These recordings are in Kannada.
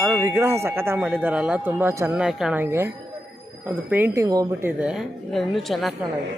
ಅವರು ವಿಗ್ರಹ ಸಖತ್ತಾಗಿ ಮಾಡಿದಾರಲ್ಲ, ತುಂಬ ಚೆನ್ನಾಗಿ ಕಾಣಂಗೆ. ಅದು ಪೇಂಟಿಂಗ್ ಹೋಗ್ಬಿಟ್ಟಿದೆ, ಈಗ ಇನ್ನೂ ಚೆನ್ನಾಗಿ ಕಾಣೋದು.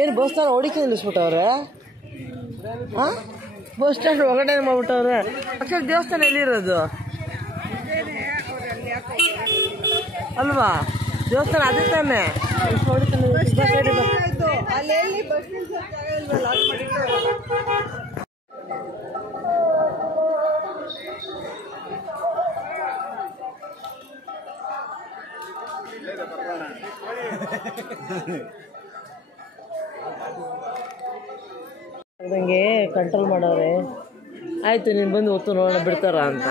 ಏನು ಬಸ್ ಸ್ಟ್ಯಾಂಡ್ ಹುಡುಕಿ ನಿಲ್ಲಿಸ್ಬಿಟ್ಟವ್ರೆ? ಹಾಂ, ಬಸ್ ಸ್ಟ್ಯಾಂಡ್ ಒಳಗಡೆ ಮಾಡ್ಬಿಟ್ಟವ್ರೆ. ಆಕ್ಚುಲಿ ದೇವಸ್ಥಾನ ಎಲ್ಲಿರೋದು ಅಲ್ವಾ? ದೇವಸ್ಥಾನ ಅದೇ ತಾನೆ. ಅದಂಗೆ ಕಂಟ್ರೋಲ್ ಮಾಡವ್ರೆ. ಆಯ್ತು, ನೀನು ಬಂದು ಹೊತ್ತು ನೋಡೋಣ ಬಿಡ್ತಾರ ಅಂತ.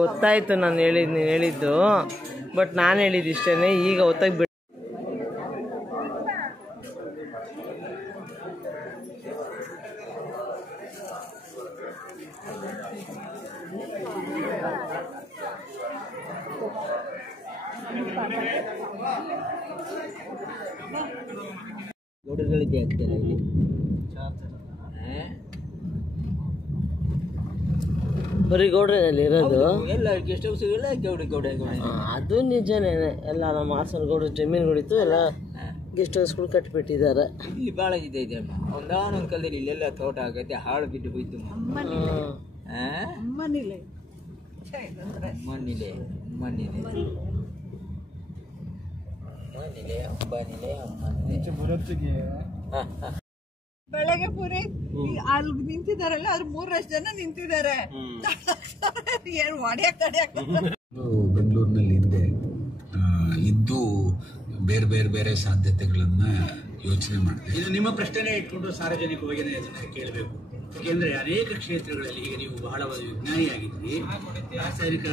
ಗೊತ್ತಾಯ್ತು ನಾನು ನೀನು ಹೇಳಿದ್ದು, ಬಟ್ ನಾನು ಹೇಳಿದ್ದು ಇಷ್ಟೇ. ಈಗ ಹೊತ್ತಾಗಿ ಬಿಡ ಗೌಡರುಗಳಿದ್ದೆ ಆಗ್ತಾರೆ ಇಲ್ಲಿ. ಬರೀ ಗೌಡ್ರಲ್ಲಿ ಇರೋದು ಎಲ್ಲ ಗೆಸ್ಟ್ ಹೌಸ್ ಎಲ್ಲ ಗೌಡ. ಅದು ನಿಜನೇ. ಎಲ್ಲ ನಮ್ಮ ಹಾಸನ ಗೌಡ್ರ ಜಮೀನುಗಳಿತ್ತು, ಎಲ್ಲ ಗೆಸ್ಟ್ ಹೌಸ್ಗಳು ಕಟ್ಟಿಬಿಟ್ಟಿದ್ದಾರೆ. ಇಲ್ಲಿ ಭಾಳ ಇದೆ ಒಂದಾನೊಂದು ಕಾಲದಲ್ಲಿ ಇಲ್ಲೆಲ್ಲ ತೋಟ ಆಗತ್ತೆ, ಹಾಳು ಬಿದ್ದು ಹೋಯ್ತು. ಮಣ್ಣಿಲೆ ಬೆಳಗ್ಗೆ ಪೂರಿ ಅಲ್ಲಿ ನಿಂತಿದಾರಲ್ಲ, ಅದ್ರ 3 ಜನ ನಿಂತಿದ್ದಾರೆ. ಬೆಂಗಳೂರಿನಲ್ಲಿ ಹಿಂದೆ ಇದ್ದು ಬೇರೆ ಸಾಧ್ಯತೆಗಳನ್ನ ಯೋಚನೆ ಮಾಡಿದೆ. ಇದು ನಿಮ್ಮ ಪ್ರಶ್ನೆ ಇಟ್ಕೊಂಡು ಸಾರ್ವಜನಿಕವಾಗಿ ಅದನ್ನ ಕೇಳಬೇಕು. ಯಾಕೆಂದ್ರೆ ಅನೇಕ ಕ್ಷೇತ್ರಗಳಲ್ಲಿ ಈಗ ನೀವು ಬಹಳ ವಿಜ್ಞಾನಿಯಾಗಿದ್ರಿ, ರಾಸಾಯನಿಕ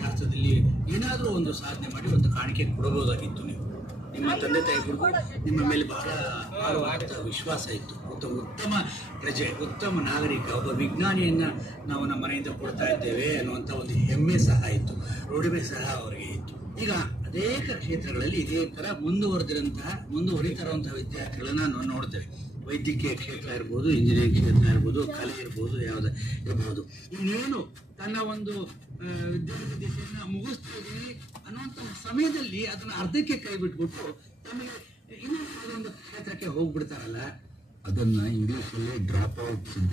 ಶಾಸ್ತ್ರದಲ್ಲಿ ಏನಾದರೂ ಒಂದು ಸಾಧನೆ ಮಾಡಿ ಒಂದು ಕಾಣಿಕೆ ಕೊಡಬಹುದಾಗಿತ್ತು. ನೀವು ನಿಮ್ಮ ತಂದೆ ತಾಯಿಗಳಿಗೂ ನಿಮ್ಮ ಮೇಲೆ ಬಹಳ ಅಪಾರವಾದ ವಿಶ್ವಾಸ ಇತ್ತು. ಉತ್ತಮ ಪ್ರಜೆ, ಉತ್ತಮ ನಾಗರಿಕ, ಒಬ್ಬ ವಿಜ್ಞಾನಿಯನ್ನ ನಾವು ನಮ್ಮ ಮನೆಯಿಂದ ಕೊಡ್ತಾ ಇದ್ದೇವೆ ಅನ್ನುವಂಥ ಒಂದು ಹೆಮ್ಮೆ ಸಹ ಇತ್ತು, ರೋಡಿಮೆ ಸಹ ಅವರಿಗೆ ಇತ್ತು. ಈಗ ಅನೇಕ ಕ್ಷೇತ್ರಗಳಲ್ಲಿ ಇದೇ ಥರ ಮುಂದುವರಿತಾ ಇರುವಂತಹ ವಿದ್ಯಾರ್ಥಿಗಳನ್ನ ನಾವು ನೋಡ್ತೇವೆ. ವೈದ್ಯಕೀಯ ಕ್ಷೇತ್ರ ಇರ್ಬೋದು, ಇಂಜಿನಿಯರಿಂಗ್ ಕ್ಷೇತ್ರ ಇರ್ಬೋದು, ಕಲೆ ಇರ್ಬೋದು, ಯಾವುದೇ ಇರ್ಬೋದು. ಇನ್ನೇನು ತನ್ನ ಒಂದು ವಿದ್ಯಾಭ್ಯಾಸವನ್ನು ಮುಗಿಸ್ತಾ ಇದ್ದೀನಿ ಅನ್ನುವಂಥ ಸಮಯದಲ್ಲಿ ಅದನ್ನು ಅರ್ಧಕ್ಕೆ ಕೈ ಬಿಟ್ಬಿಟ್ಟು ತಮಗೆ ಇನ್ನೂ ಒಂದು ಕ್ಷೇತ್ರಕ್ಕೆ ಹೋಗ್ಬಿಡ್ತಾರಲ್ಲ, ಅದನ್ನ ಇಂಗ್ಲಿಷಲ್ಲಿ ಡ್ರಾಪ್ ಔಟ್ಸ್ ಅಂತ